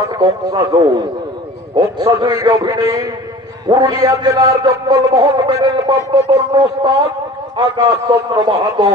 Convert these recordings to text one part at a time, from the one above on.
অর্থাৎ কংসাজয়ীর অভিনয়ে পুরুলিয়া জেলার জঙ্গলমহল মেডেল প্রাপ্ত তরুণ ওস্তাদ আকাশ চন্দ্র মাহাতো।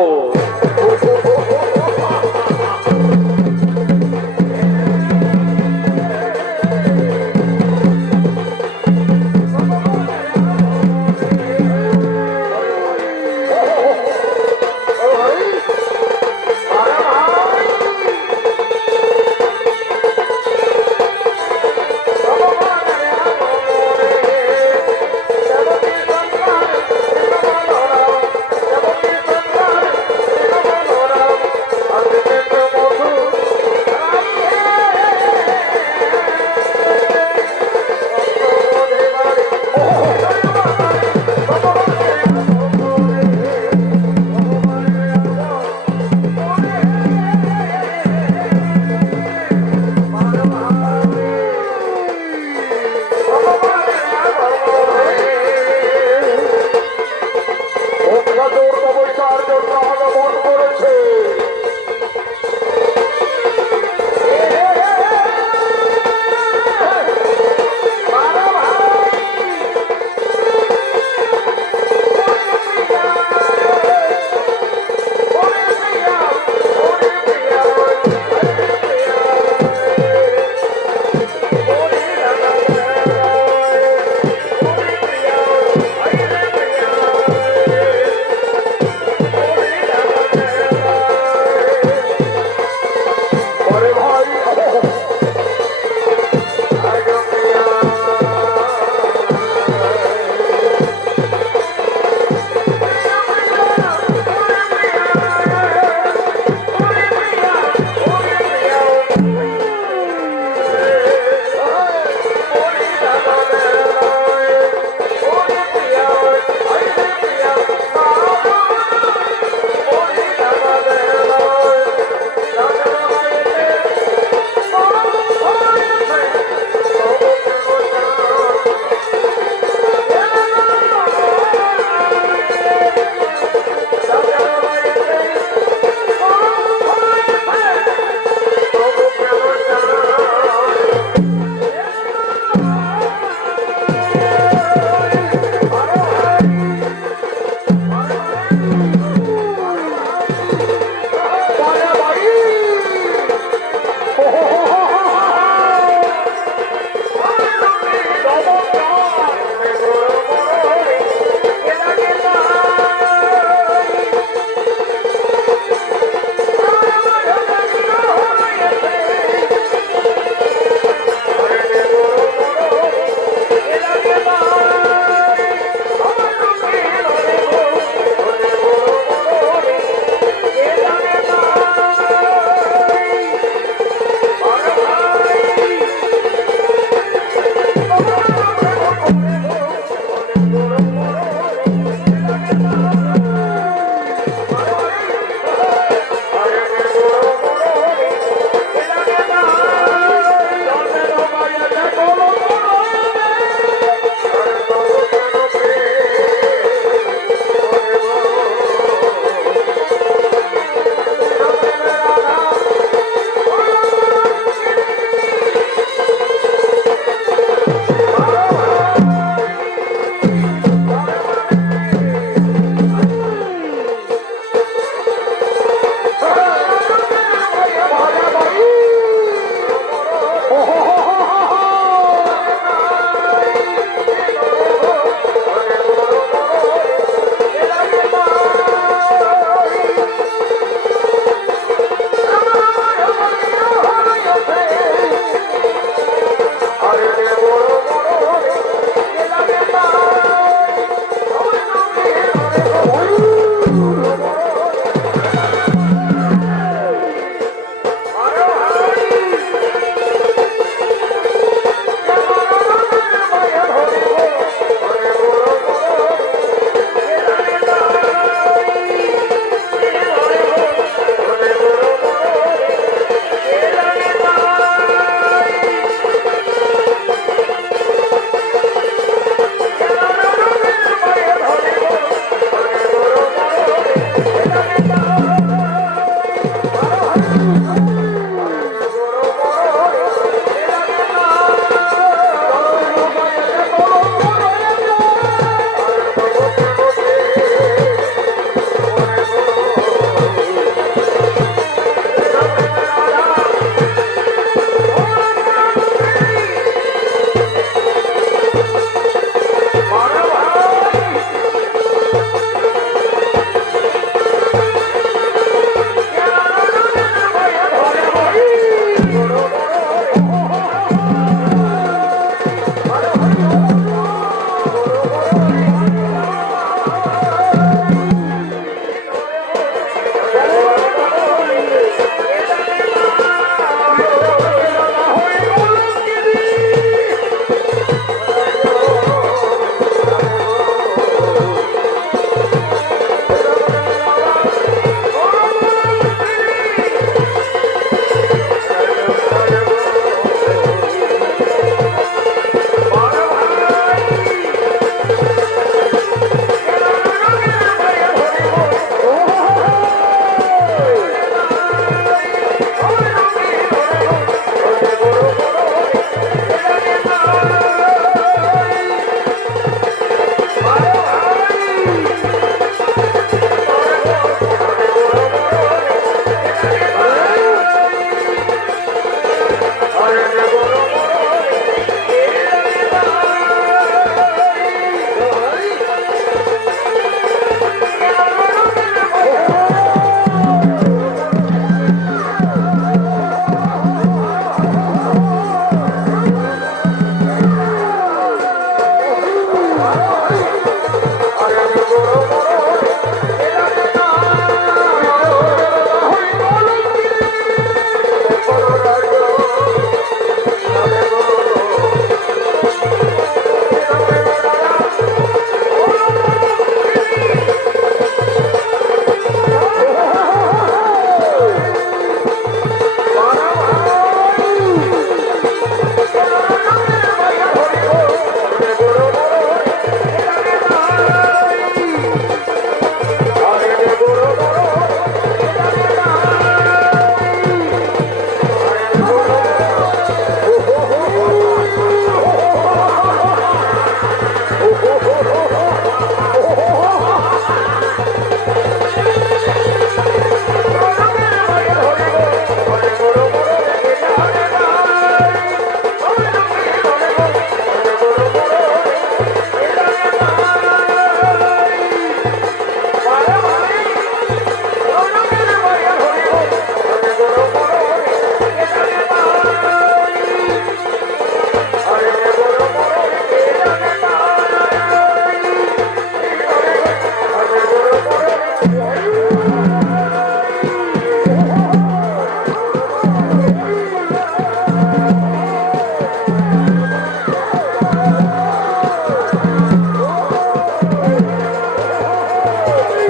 Thank you.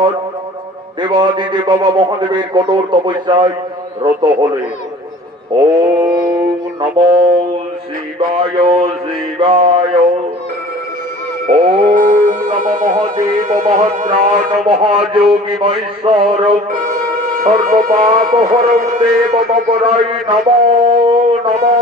মহারাজ দেবাদিদেব বাবা মহাদেবের কঠোর তপস্যায় রত হলেন। ওম নমো শিবায় শিবায়। ওম নমো মহাদেব মহাত্রাণ মহাযোগী মহেশ্বর সর্বপাপ হরং দেব মকরাই নমো নমো।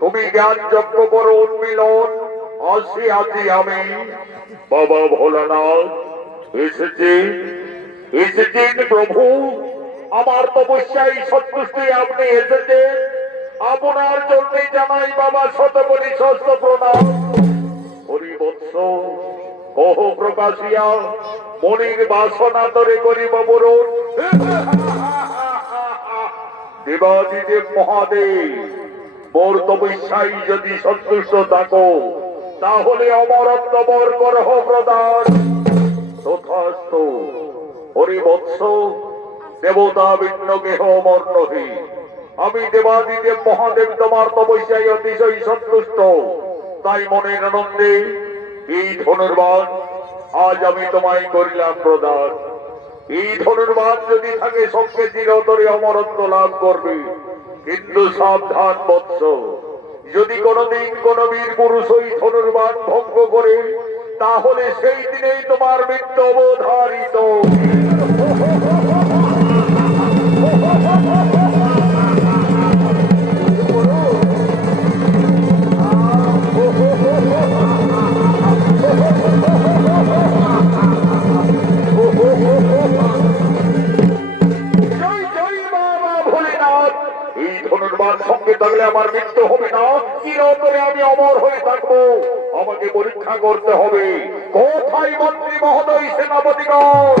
তুমি জ্ঞান যজ্ঞ করো উন্মিলন। আসি আছি আমি বাবা ভোলানাথ এসেছেন প্রভু। আমার তপস্যায় সন্তুষ্টি আপনি এসেছেন। আপনার জন্য জানাই বাবা শতকোটি সহস্র প্রণাম। হরিবৎস কহ প্রকাশিয়া মনির বাসনা তরে করিব বরণ। দেবাদিদেব মহাদেব মোর তপস্যায় যদি সন্তুষ্ট থাকো তাহলে অমরত্ব বর করহ প্রদান। তথাস্তু। হরিবৎস দেবতা ভিন্ন কেহ অমর নহে। আমি দেবাদিদেব মহাদেব তোমার তপস্যায় অতিশয় সন্তুষ্ট। তাই মনের আনন্দে এই ধনুর্বাণ আজ আমি তোমায় করিলাম প্রদান। এই ধনুর্বাণ যদি থাকে সঙ্গে চিরতরে অমরত্ব লাভ করবে। কিন্তু সাবধান বৎস, যদি কোনদিন কোন বীর পুরুষ ওই ধনুর্বাণ ভঙ্গ করে তাহলে সেই দিনেই তোমার মৃত্যু অবধারিত। সঙ্গে থাকলে আমার মৃত্যু হবে না, চিরতরে আমি অমর হয়ে থাকবো। আমাকে পরীক্ষা করতে হবে কোথায় মন্ত্রী মহোদয় সেনাপতিগণ।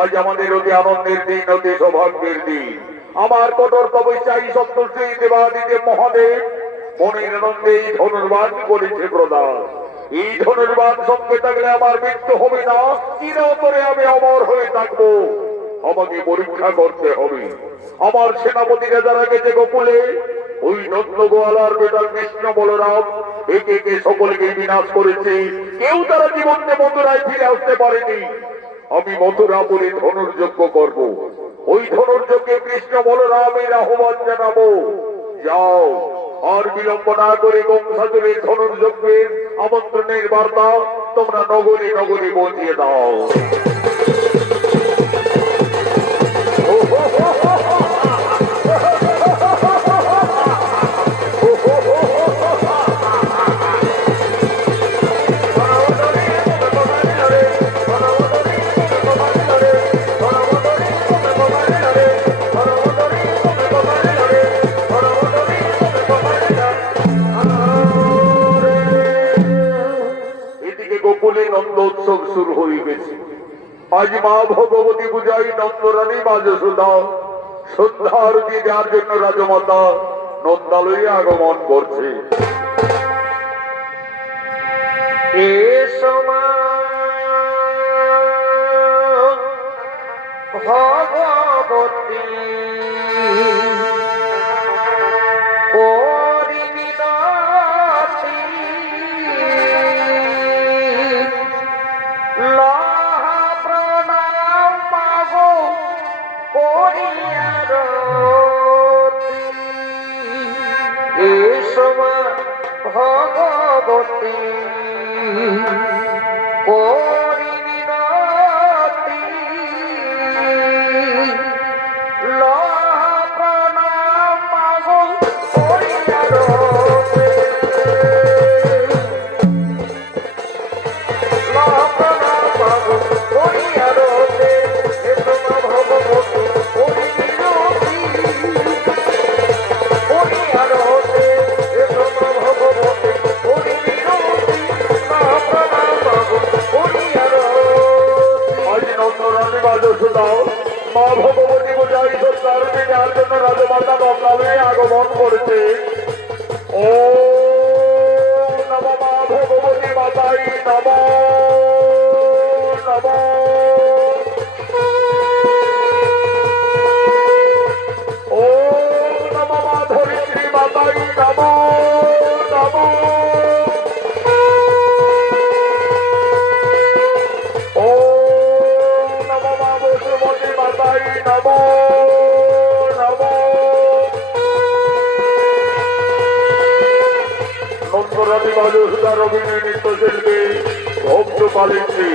আজ আমাদের অতি আনন্দের দিন, অতি সৌভাগ্যের দিন। আমার কঠোর তপস্যায় সন্তুষ্টি দেবাদিদেব মহাদেব মনের আনন্দে ধনুর্বাণ করেছে প্রদান। এই ধনুর্বাণ সঙ্গে থাকলে আমার মৃত্যু হবে না, চিরতরে আমি অমর হয়ে থাকবো। আমাকে পরীক্ষা করতে হবে। আমার সেনাপতিরা যারা গেছে গোকুলে, ওই নন্দ গোয়ালার বেটা কৃষ্ণ বলরাম একে একে সকলকে বিনাশ করেছে। কেউ তারা জীবনে মথুরায় ফিরে আসতে পারেনি। আমি মথুরাপুরে ধনুর্যজ্ঞ করব। ওই ধনুর্যজ্ঞে কৃষ্ণ বলরামের আহ্বান জানাবো। যাও, আর বিলম্ব না করে কংসাচুরের ধনুর্যজ্ঞের আমন্ত্রণের বার্তা তোমরা নগরে নগরে পৌঁছিয়ে দাও। নন্দ উৎসব শুরু হয়ে গেছে। আজ মা ভগবতী পূজায় নন্দরানী মা যশোদা সন্ধ্যা আরতি দেওয়ার জন্য রাজমাতা নন্দালয়ে আগমন করছে। ভগবতী ভগবতী করি মিনতি লহ প্রণাম মাগো করিয়া রতে লহ প্রণাম মাগো করিয়া রতে হে তোমা ভগবতী করি মিনতি করিয়া রতে হে তোমা ভগবতী করি মিনতি লহ প্রণাম মাগো করিয়া রতে। আজ নন্দরানী মা যশোদা মা ভগবতী পূজায় সন্ধ্যা আরতি দেওয়ার জন্য রাজমাতা নন্দালয়ে আগমন করেছে। ও নম মা ভগবতী মাতাই নম নম। ও নম মা ধরিত্রী মাতাই নম নম। ও নম মা বসুমতী মাতাই নম নম। নন্দরানী মা যশোদা রবীন্দ্র নৃত্যশিল্পী ভক্ত পালিত্রী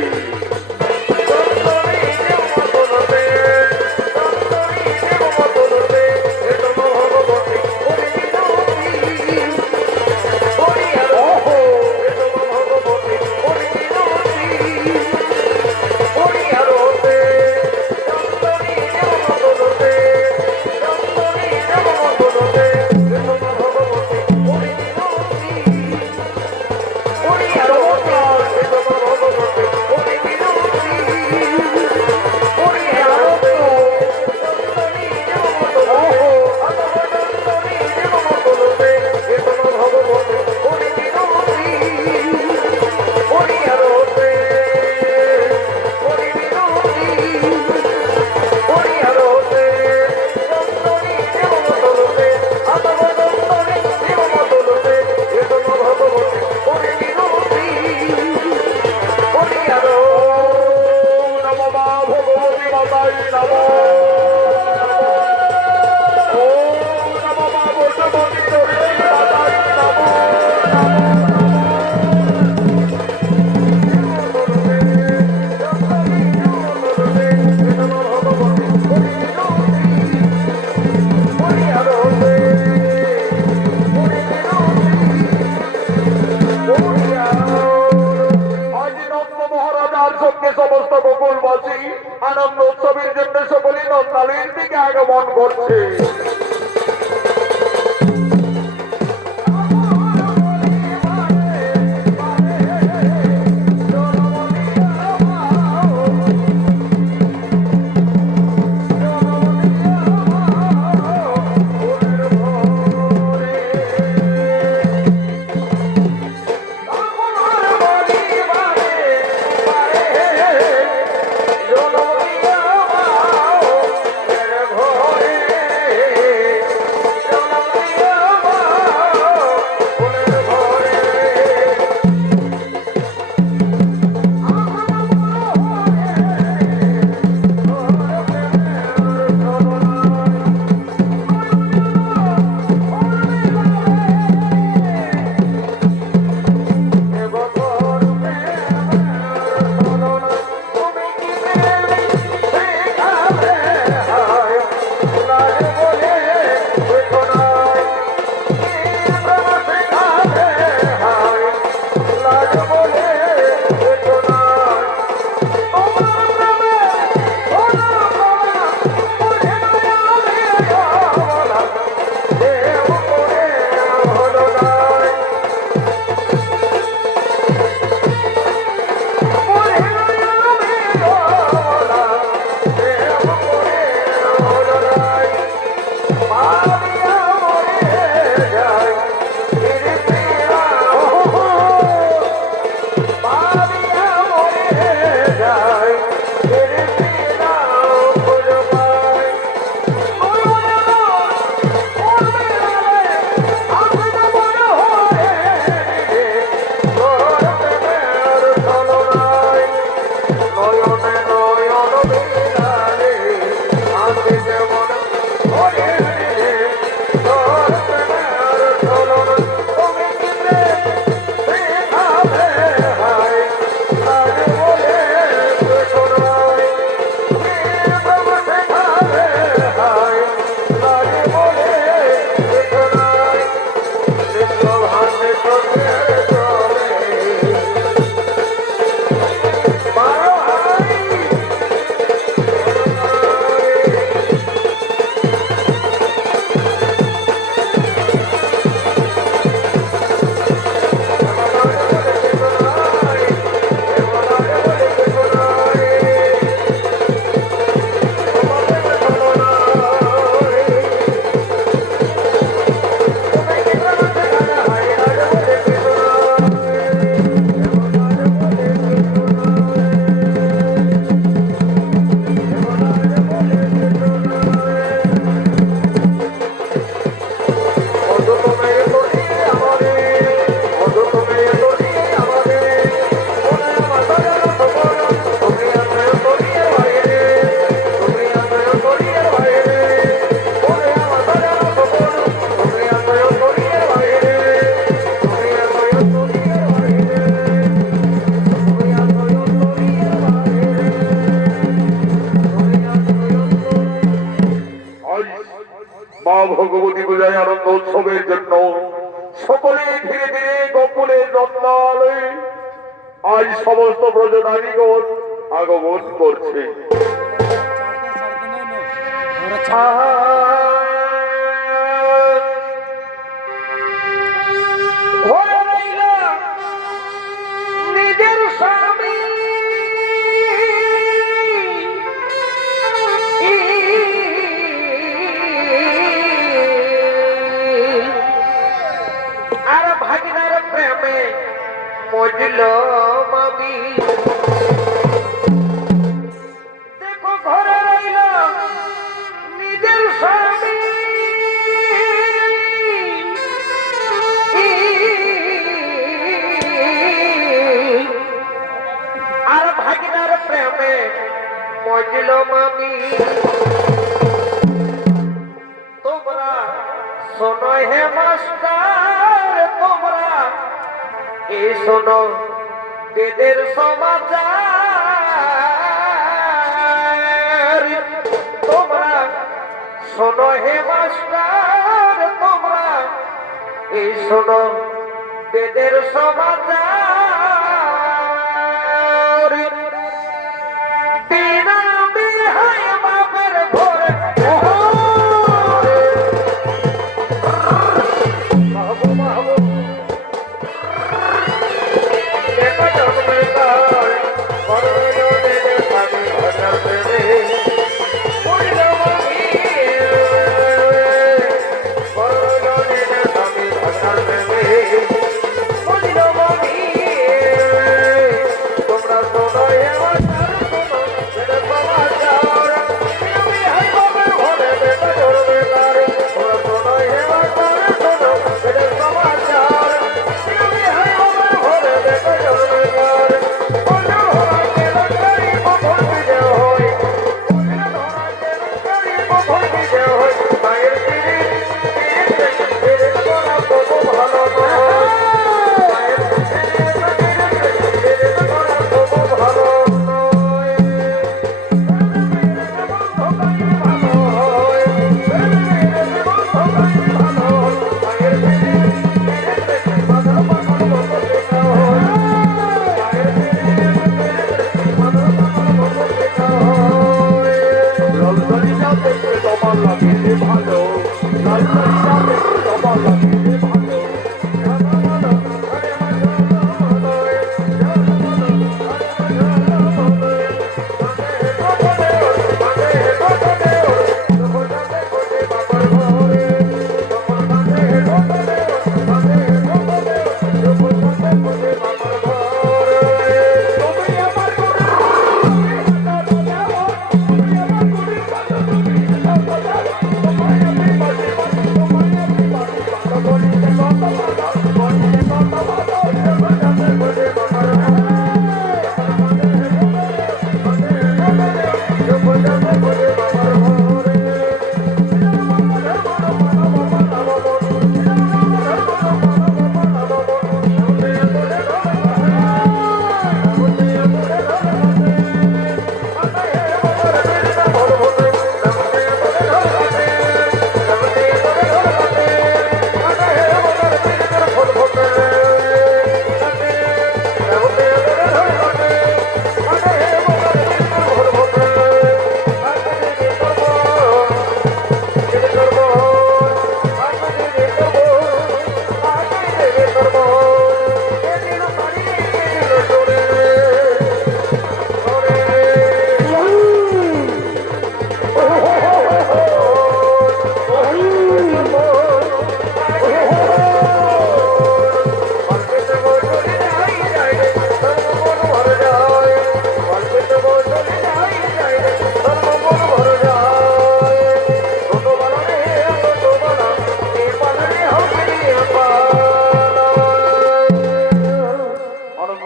সমস্ত গোকুলবাসী আনন্দ উৎসবের জন্য সকলে নন্দালয়ের দিকে আগমন করছে। মা ভগবতী পূজায় আনন্দ উৎসবের জন্য সকলে ধীরে ধীরে গোকুলের নন্দালয়ে আজ সমস্ত ব্রজনারীগণ আগমন করছে। নিজের স্বামী আর ভাগিনার প্রেমে মজল মামি দেখো ঘরে রইল নিজের স্বামী আর ভাগিনার প্রেমে মজল মামি তোমরা শোনো হে মাস্টার তোমরা এই শোনো দেদের সমাচার তোমরা শোনো হে মাস্টার তোমরা এই শোনো দেদের সমাচার বিনা বিহায় বাপের ঘরে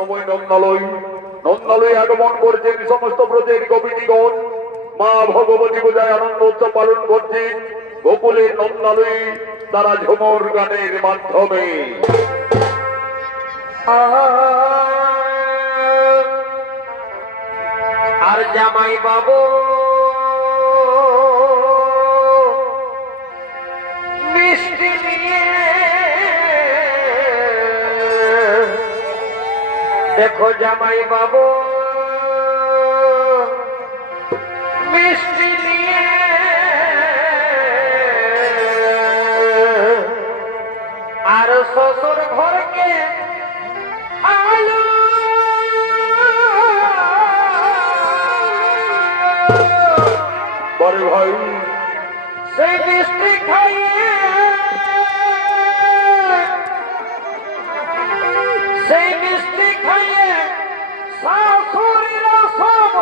অনন্তময় নন্দালয় নন্দালয়ে আগমন করছেন সমস্ত ব্রজের গোপিনীগণ। মা ভগবতী পূজায় আনন্দ উৎসব পালন করছেন গোকুলের নন্দালয়ে তারা ঝুমুর গানের মাধ্যমে। আর জামাই বাবু মিষ্টি নিয়ে দেখো জামাই বাবু মিষ্টি নিয়ে আর শ্বশুর ঘরকে আলো বরে ভাই সেই মিষ্টি খাইয়ে সেই মিষ্টি খাইয়ে শাশুড়িরা সব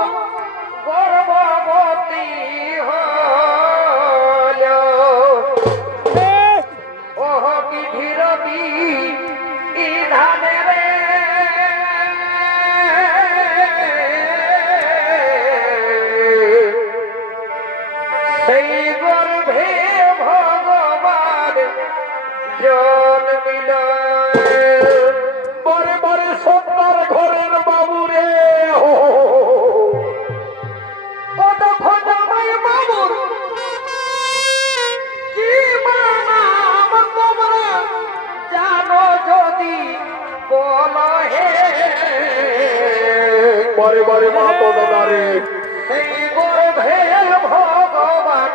গর্ভবতী হল। ওহ বিধির বিধানে রে সেই গর্ভে ভগবান জন্মিল। বরে বরে সন্তার ঘরের বাবু রে ও দেখো জামাই বাবুর কি নাম তোমরা জানো যদি বলো হে। বরে বরে মা তো দাদা রে সেই গর্ভে ভগবান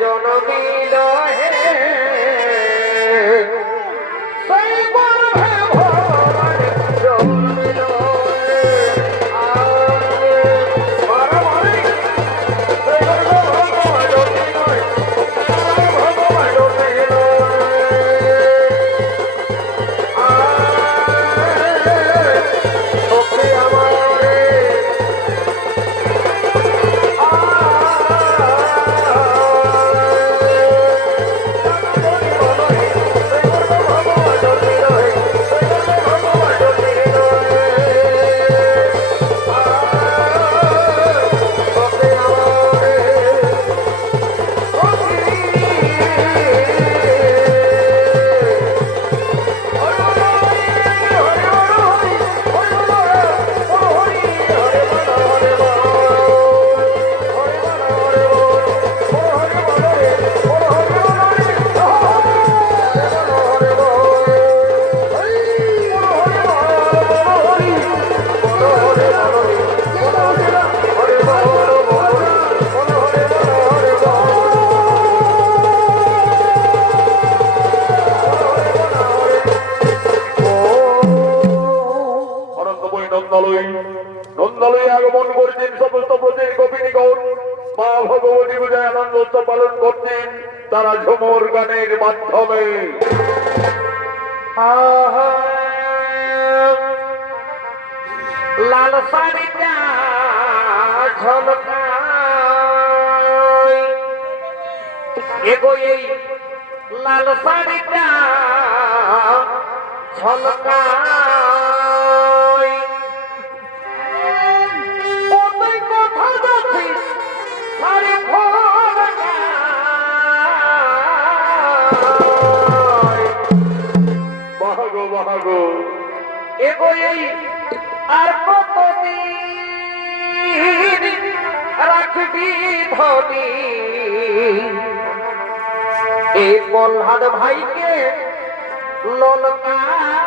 জন্মিল হে। সেই গর্ভে ভগবান জন্মিল হে। আর মারা মারি সেই গর্ভে ভগবান জন্মিল হে। ভগবান জন্মিল সখী আমারে নন্দালয়ে আগমন করছেন সমস্ত ব্রজের গোপিনীগণ। মা ভগবতী পূজায় আনন্দ উৎসব পালন করছেন তারা ঝুমুর গানের মাধ্যমে। লাল শাড়িটা ঝলকায় এগো এই লাল শাড়িটা ঝলকায় ওই কথা যাচ্ছিস শাড়ি ভরকায় বাহাগো বাহাগো এগো এই আর কতদিন রাখবি ধনী এই প্রহ্লাদ ভাইকে ললকায়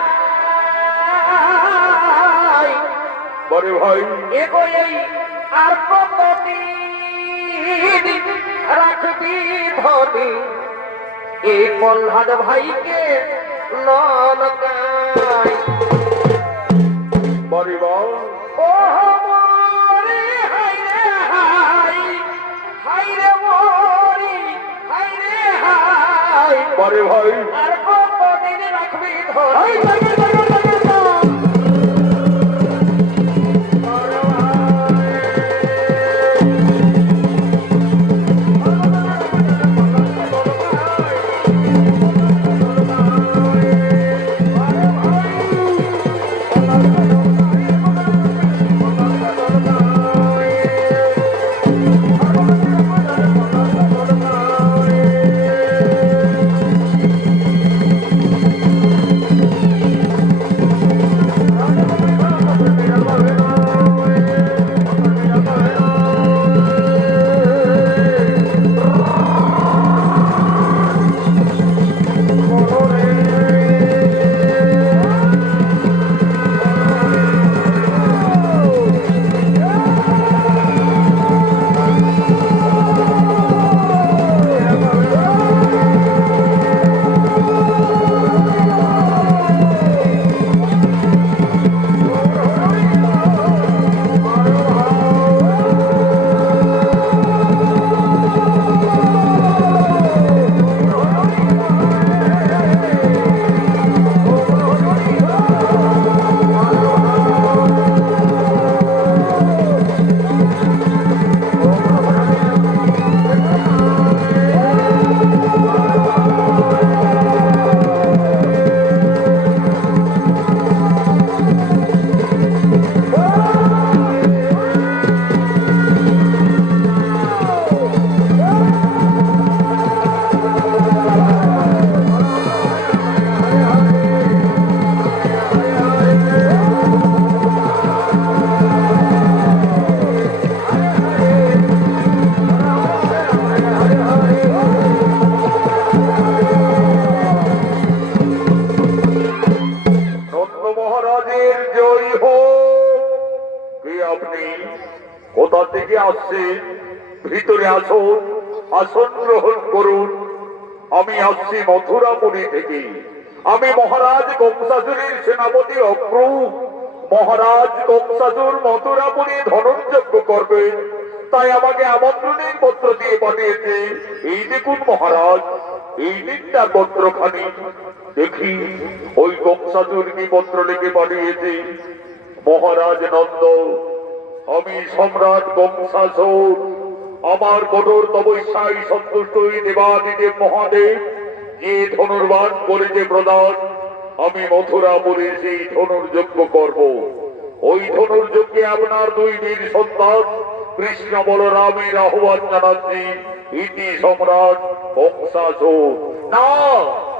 বরে ভাই এগো এই আর কতদিন রাখবি ধনী এই প্রহ্লাদ ভাইকে ললকায় বরে বাউ ও মরি হাইরে হাই হাইরে মরি হাইরে হাই বরে ভাই আর কতদিন রাখবি ধরে আপনি কোথা থেকে আসছেন? ভিতরে আসুন, আসন গ্রহণ করুন। আমি আসছি মথুরাপুরী থেকে। আমি মহারাজ কংসাসুরের সেনাপতি অক্রু। মহারাজ কংসাসুর মথুরাপুরী ধনযজ্ঞ করবেন, তাই আমাকে আমন্ত্রণের পত্র দিয়ে পাঠিয়েছে। এই দেখুন মহারাজ, এই দিনটা পত্রখানি দেখি। ওই কংসাসুর কি পত্র লিখে পাঠিয়েছে? মহারাজ নন্দ, আমি সম্রাট কংসাসুর, আমার কঠোর তপস্যায় সন্তুষ্ট হই দেবাদিদেব মহাদেব যে ধনুর্বাদ করেছে প্রদান, আমি মথুরাপুরে সেই ধনুর্যজ্ঞ করব। ওই ধনুর্যজ্ঞে আপনার দুই বীর সন্তান কৃষ্ণ বলরামের আহ্বান জানাচ্ছি। ইতি সম্রাট কংসাসুর। না,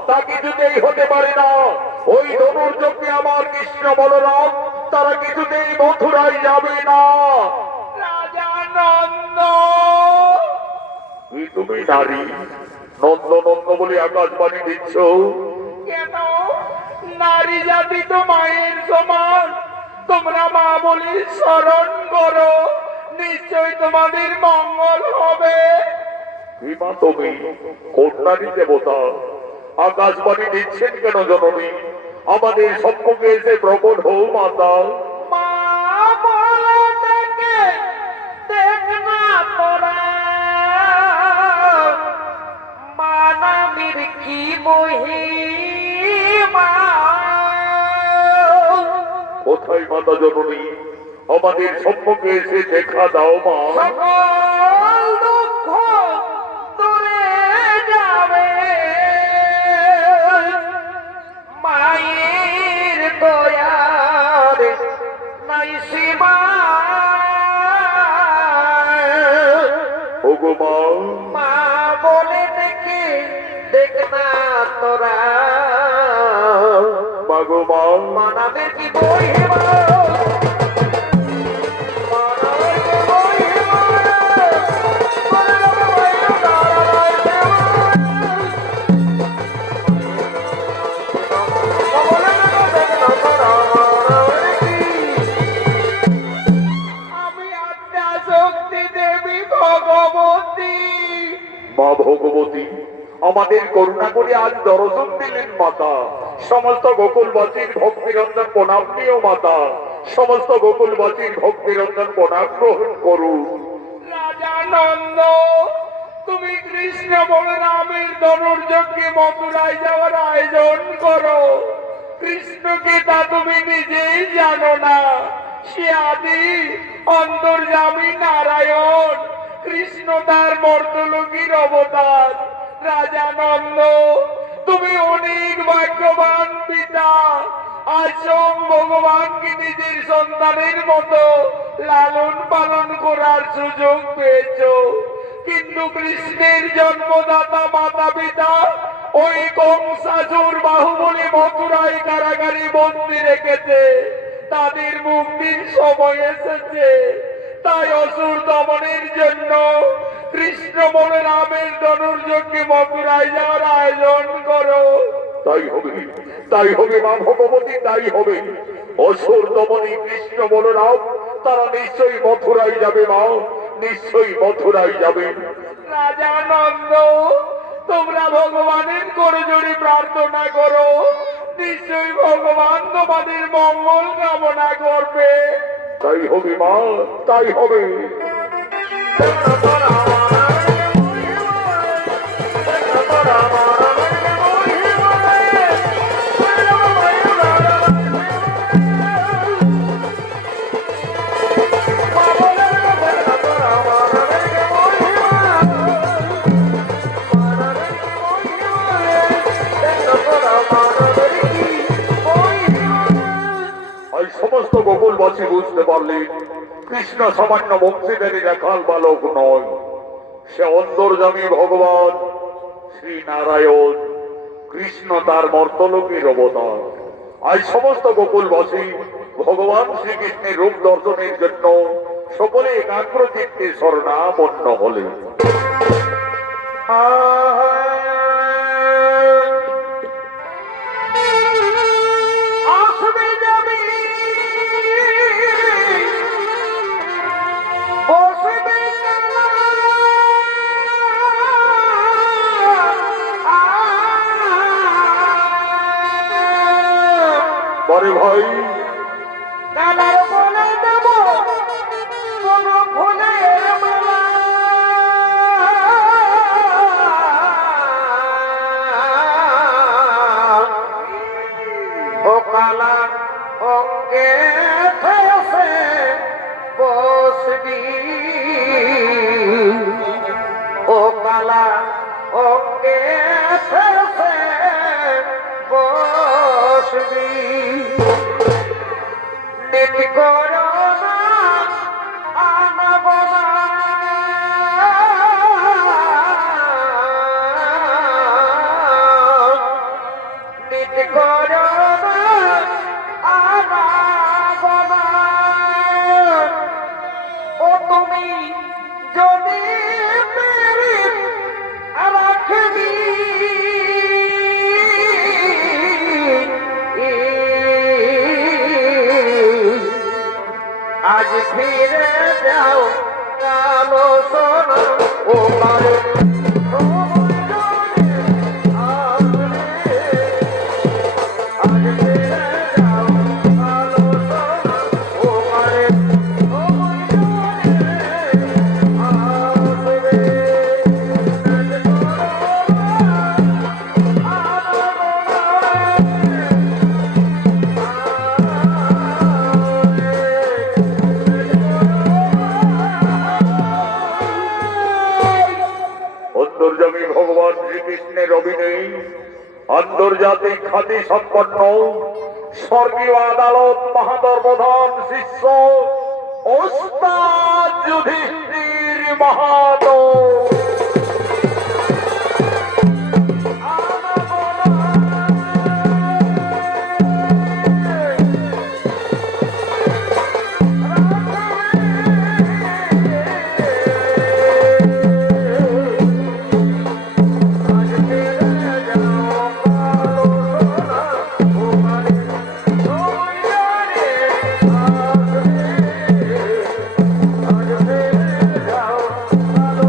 তা কিছুতেই হতে পারে না। ওই ধনুর্যজ্ঞে আমার কৃষ্ণ বলরাম তারা কিছুতেই মথুরায় যাবে না। রাজা নন্দ, তুমি নারী, নন্দ নন্দ বলে আকাশবাণী দিচ্ছ? কেন? নারী জাতি তো মায়ের সমান। তোমরা মা বলে স্মরণ করো, নিশ্চয় তোমাদের মঙ্গল হবে। মা তুমি কন্যারী দেবতা, আকাশবাণী দিচ্ছেন কেন জননী? আমাদের সম্মুখে এসে প্রকট হও মাতা। মা বলে ডেকে দেখ না তোরা, মানবীর কি মহিমা। কোথায় মাতা জননী? আমাদের সম্মুখে এসে দেখা দাও মা। সকল দুঃখ দূরে যাবে, মায়ের দয়ার নাই সীমা। ওগো মা, মা বলে দেখে দেখ না তোরা, মাগো মা, মানবের কি মহিমা। মা ভগবতী, আমাদের করুণা করে আজ দর্শন দিলেন মাতা। সমস্ত গোকুলবাসীর ভক্তিরঞ্জন প্রণাম দিও মাতা। সমস্ত গোকুলবাসীর ভক্তিরঞ্জন প্রণাম গ্রহণ করুন। রাজা নন্দ, তুমি কৃষ্ণ বলরামের ধনুর্যজ্ঞে মথুরায় যাওয়ার আয়োজন করো। কৃষ্ণকে তা তুমি নিজেই জানো না। সে আদি অন্তর্যামী নারায়ণ, কৃষ্ণ তার মর্তলোকীর অবতার। রাজা নন্দ, তুমি অনেক ভাগ্যবান পিতা। আসম ভগবানকে নিজের সন্তানের মতো লালন পালন করার সুযোগ পেয়েছ, কিন্তু কৃষ্ণের জন্মদাতা মাতা পিতা ওই কংসাসুর বাহুবলী মথুরায় কারাগারে বন্দি রেখেছে। তাদের মুক্তির সময় এসেছে, তাই অসুর দমনের জন্য কৃষ্ণ বলরামের ধনুর্যজ্ঞে মথুরায় যাওয়ার আয়োজন করো। তাই হবে, তাই হবে মা ভগবতী, তাই হবে। অসুর দমনী কৃষ্ণ বলরাম তারা নিশ্চয়ই মথুরায় যাবে মা, নিশ্চয়ই মথুরায় যাবে। রাজা নন্দ, তোমরা ভগবানের করজোড়ে প্রার্থনা করো, নিশ্চয়ই ভগবান তোমাদের মঙ্গল কামনা করবে। তাই হবে মা, তাই হবে। আজ সমস্ত গোকুলবাসী বুঝতে পারলেন কৃষ্ণ সামান্য বংশীধারী রাখাল বালক নয়, সে অন্তর্যামী ভগবান শ্রী নারায়ণ। কৃষ্ণ তার মর্তলোকের অবতার। আজ সমস্ত গোকুলবাসী ভগবান শ্রীকৃষ্ণের রূপ দর্শনের জন্য সকলে একাগ্র চিত্তে শরণাপন্ন হলেন। আসবে যাবে কালার বলে দেব কোন ফুলের মালা ও কালা অঙ্গে ফেসে বসবি ও কালা অঙ্গে ফেসে বসবি নীতি করো না আনব না নীতি করো না আনব না ও তুমি যদি মেরে রাখবি আজ ফিরে যাও কালো সোনা ও পারে আজ ফিরে যাও কালো সোনা ও পারে অন্তর্যামী ভগবান শ্রীকৃষ্ণের অভিনয় আন্তর্জাতিক খ্যাতি সম্পন্ন স্বর্গীয় আদালত মহাদর্বধান শিষ্য ওস্তাদ যুধিষ্ঠির মাহাতো।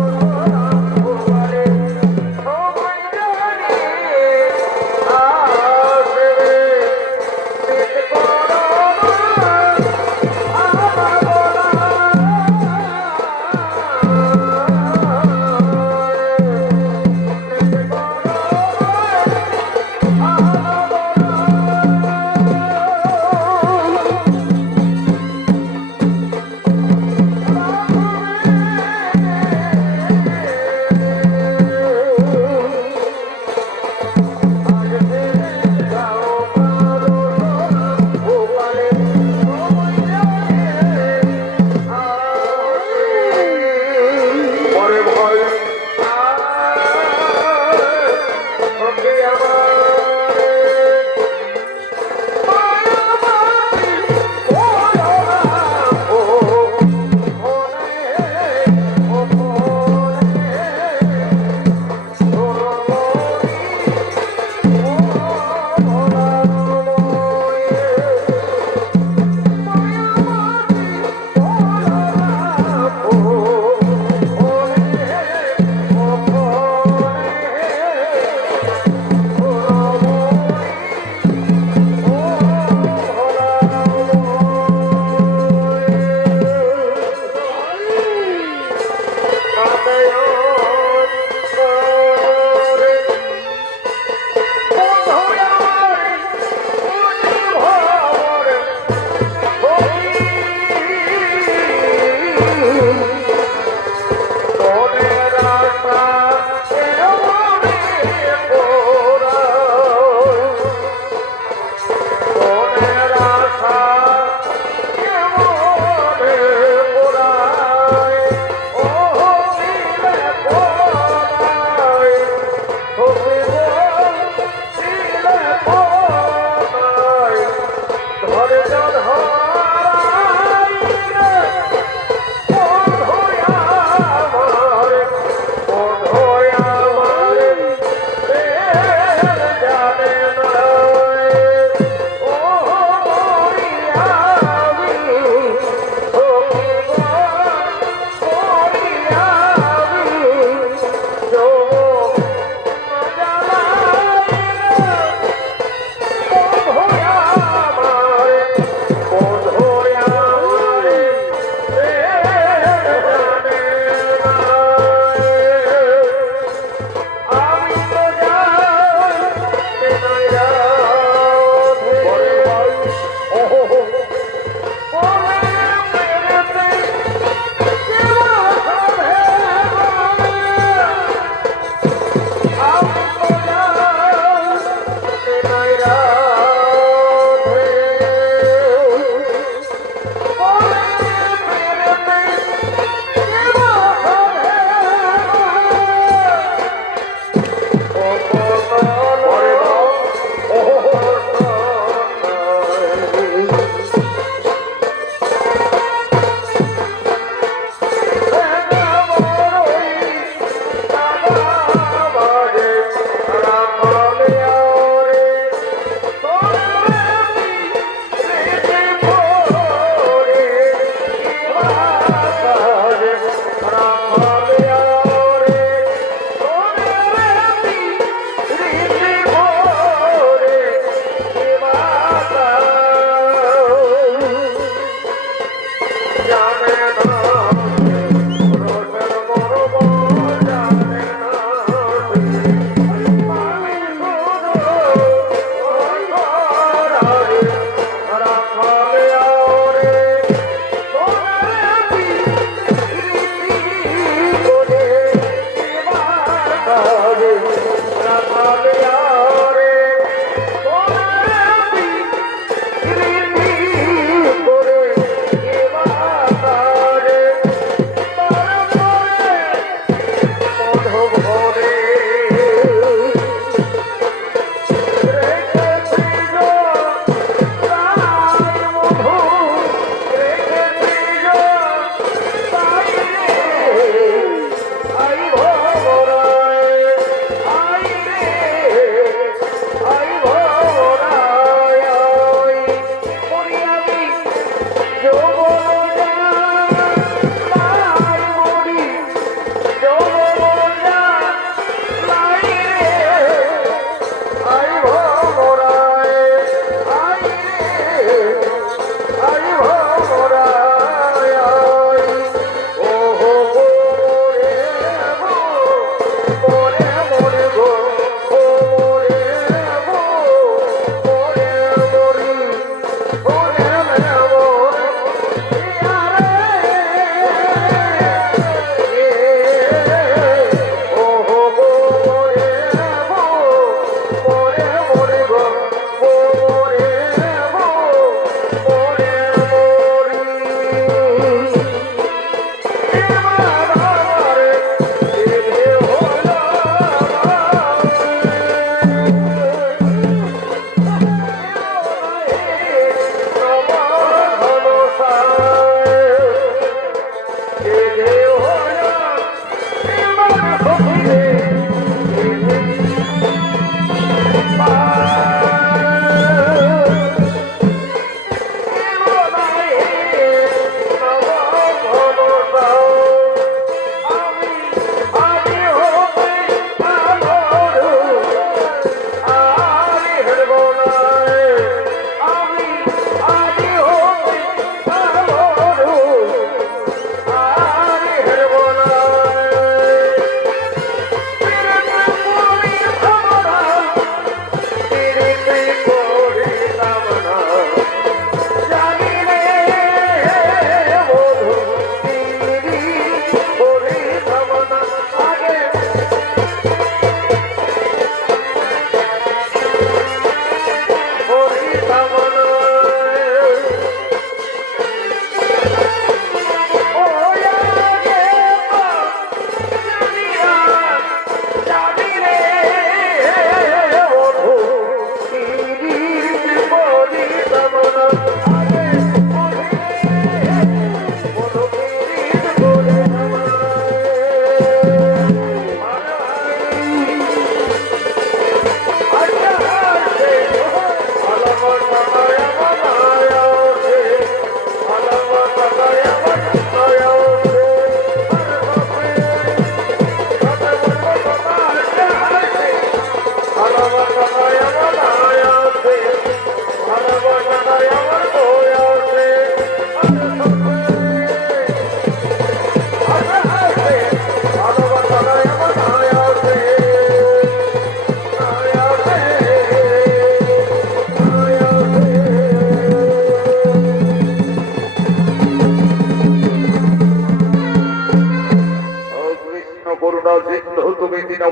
Oh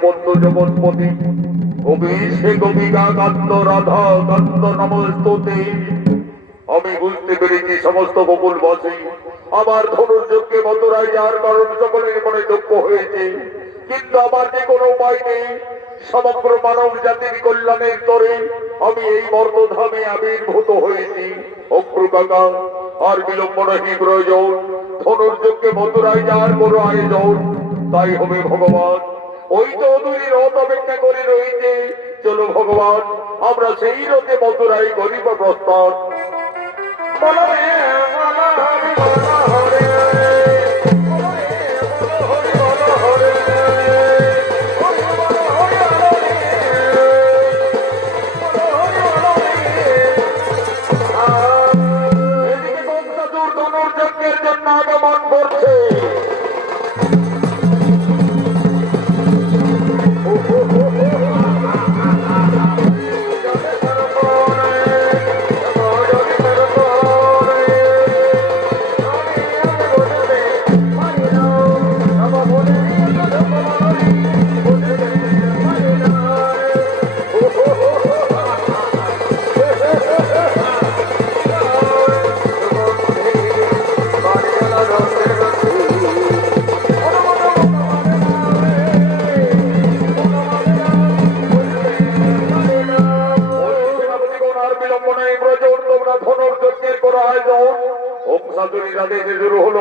দীনবন্ধু জগৎপতি কবি সে কবিকা কান্ত রাধা কান্ত নমস্তুতে। আমি বুঝতে পেরেছি সমস্ত গোকুল বসে আমার ধনুর্যজ্ঞে মথুরায় যাওয়ার কারণ সকলের মনে দুঃখ হয়েছে, কিন্তু আমার যে কোনো উপায় নেই। সমগ্র মানব জাতির কল্যাণের তরে আমি এই মর্তধামে আবির্ভূত হয়েছি। অপ্রু কাকা, আর বিলম্ব নাহি প্রয়োজন, ধনুর্যজ্ঞে মথুরায় যাওয়ার কোনো আয়োজন তাই হবে ভগবান। ওই তো অদূরে রথ অপেক্ষা করে রয়েছে, চলো ভগবান আমরা সেই রথে মথুরায় গরিব প্রস্তাব। বলো রে বলো হরি বলো হরে, বলো রে বলো হরি বলো হরে, হরি বলো হরি বলো রে, বলো হরি বলো রে। এদিকে কংসাসুর ধনুর্যজ্ঞের জন্য আগমন করছে।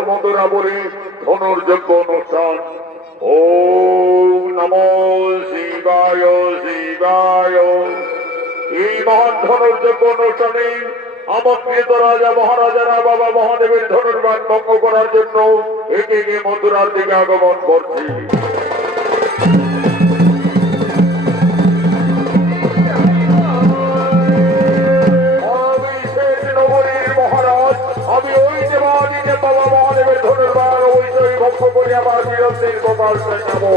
মধুরা বলে ধনুর্যজ্ঞ অনুষ্ঠান। ওম নমো শিবায় শিবায়। এই মহান ধনুর্যজ্ঞ অনুষ্ঠানে আমন্ত্রিত রাজা মহারাজারা বাবা মহাদেবের ধনুর্বাণ ভঙ্গ করার জন্য একে একে মথুরার দিকে আগমন করছে। আমি ওই যে বাবা মহাদেবের ধনুর্বাণ অবশ্যই ভক্ত করে আমার বিরোধীর গোপাল নেবো।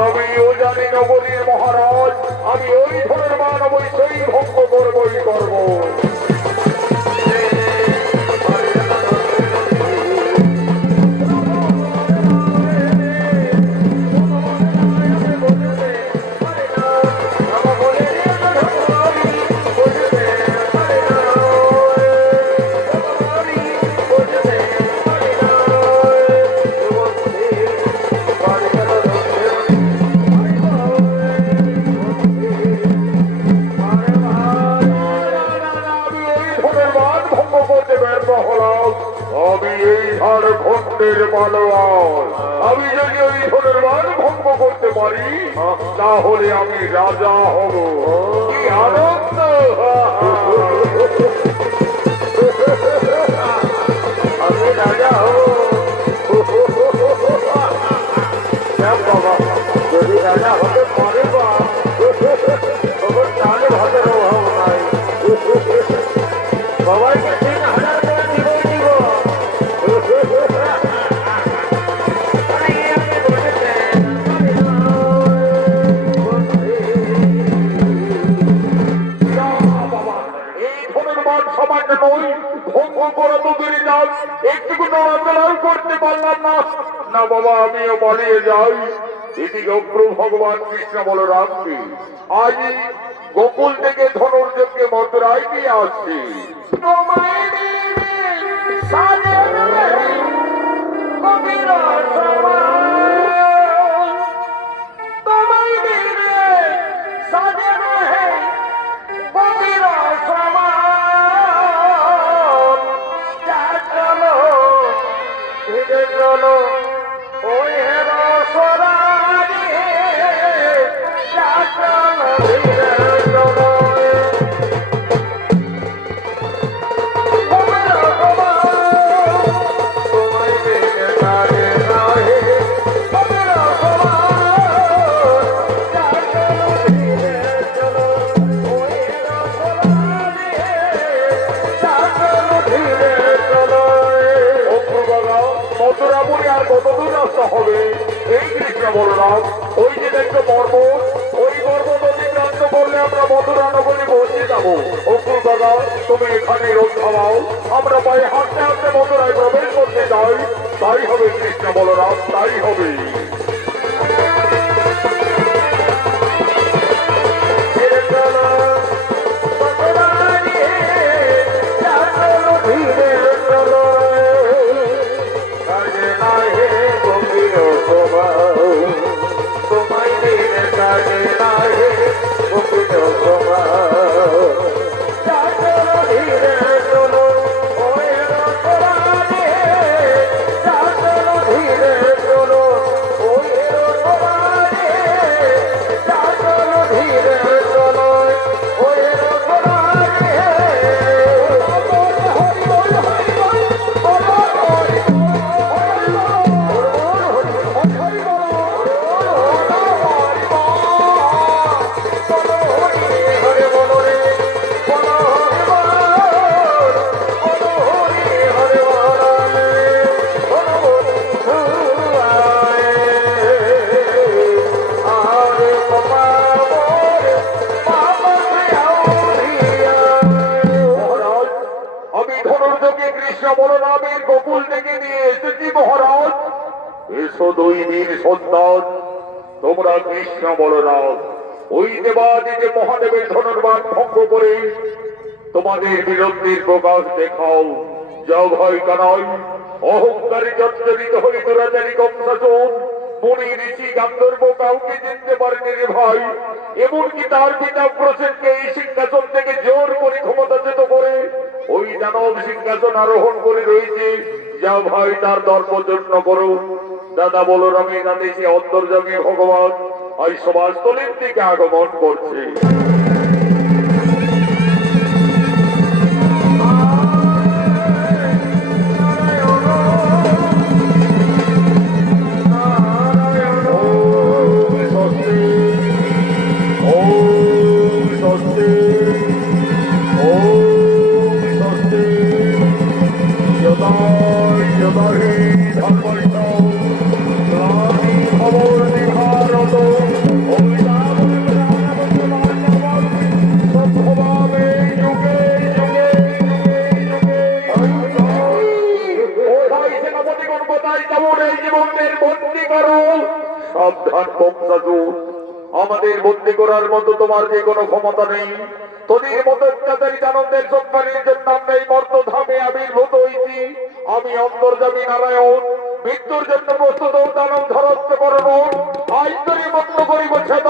আমিও জানি নগরীর মহারাজ, আমি ওই ধনুর্বাণ অবশ্যই ভঙ্গ করবই করবো। আমি এই ঝাড়খণ্ডের মালোয়ার, আমি যদি ওই ধনুর্বাণ ভঙ্গ করতে পারি তাহলে আমি রাজা হব। কি আনন্দ! আমি রাজা হব। বাবা যদি রাজা হতে পারে বা তখন তাহলে ভাতের অভাব নাই। সবাইকে 3000 টাকা দিবই দিব। এই ধনুর্বাণ সামান্য নই, ভঙ্গ করা তো দূরে যান, একটুকু নড়াচড়াও করতে পারলাম না। না বাবা, আমিও পালিয়ে যাই। এদিকে অগ্র ভগবান কৃষ্ণ বলরামকে আজ গোকুল থেকে ধনুর্যজ্ঞে মথুরায় দিয়ে আসছি। তোমায় দিবে সাজানো কবির সমান, তোমায় দিবে সাজানো কবির সমান। যা চলো ধীরে চলো ওই হেরো সরারি, যা চলো ধীরে চলো। তোমায় দিবে সাজানো এই কৃষ্ণ বলরাম, ওই যে দেখো পর্বত, ওই পর্বত অতিক্রান্ত করলে আমরা মথুরা নগরে পৌঁছে যাবো। অকুল দাদা, তুমি এখানে রোদ খাওয়াও, আমরা পায়ে হাঁটতে হাঁটতে মথুরায় প্রবেশ করতে যাই। তাই হবে কৃষ্ণ বলরাম, তাই হবে। ধীরে চলো মথুরায়, চলো ধীরে চলো, কাজে নাহি গভীর প্রভাব, তোমায় দিনে কাজে নাহি গভীর প্রভাব। চলো ধীরে চলো ওই রথরাজে, চলো ধীরে চলো ওই রথরাজে, চলো ধীরে চলো ওই রথরাজে। হরি বল হরি বল, বল হরি মহারাজ, আমি ধনুর্যোগে কৃষ্ণ বলরামের গোকুল থেকে নিয়ে এসেছি মহারাজ। এসো দুই বীর সন্তান, তোমরা কৃষ্ণ বলরাম, ওই দেবাদিতে মহাদেবের ধনুর্বাণ ভঙ্গ করে তোমাদের বীরত্বের প্রকাশ দেখাও। যাও ভয় কানাই, অহংকারী জর্জরিত হয়ে দুরাচারী কংসাসন মুনি ঋষি গান্ধর্ব কাউকে চিনতে পারেনি রে ভাই। এমনকি তার পিতা প্রসেনকে এই সিংহাসন থেকে জোর করে ক্ষমতাচ্যুত করে ওই দানব সিংহাসন আরোহণ করে রয়েছে। যাও ভাই, তার দর্পযত্ন করো। দাদা বলরামের আদেশে অন্তর্যামী ভগবান ওই সভাস্থলের দিকে আগমন করছে। সাবধান বংশাদূত, আমাদের বন্দী করার মতো তোমার যে কোনো ক্ষমতা নেই। তোদের মতো অত্যাচারী দানবদের সংখ্যানের জন্য আমরা এই মর্তধামে আবির্ভূত হয়েছি। আমি অন্তর্যামী নারায়ণ, মৃত্যুর জন্য প্রস্তুত দানব ধরত্ব করব। আইন তরি বন্ধ করিব ছেদ।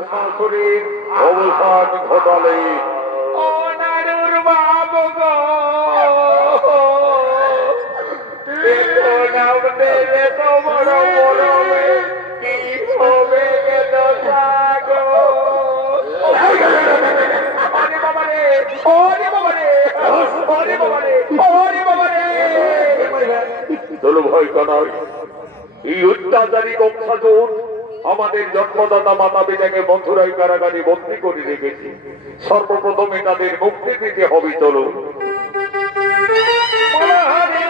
শাশুড়ির অবসান ঘটালে ও নারুর বাবু গো এখন আমাদের তো বড় বড় কি হবে গে দশাগো ওরে বাবা রে ওরে বাবা রে ওরে বাবা রে ওরে বাবা রে চলো ভয় কানাই, এই অত্যাচারী বংশাচোর আমাদের জন্মদাতা মাতা পিতাকে মথুরাই কারাগারে বন্দী করে রেখেছে। সর্বপ্রথমে তাদের মুক্তি দিতে হবে। চলো বলো হরি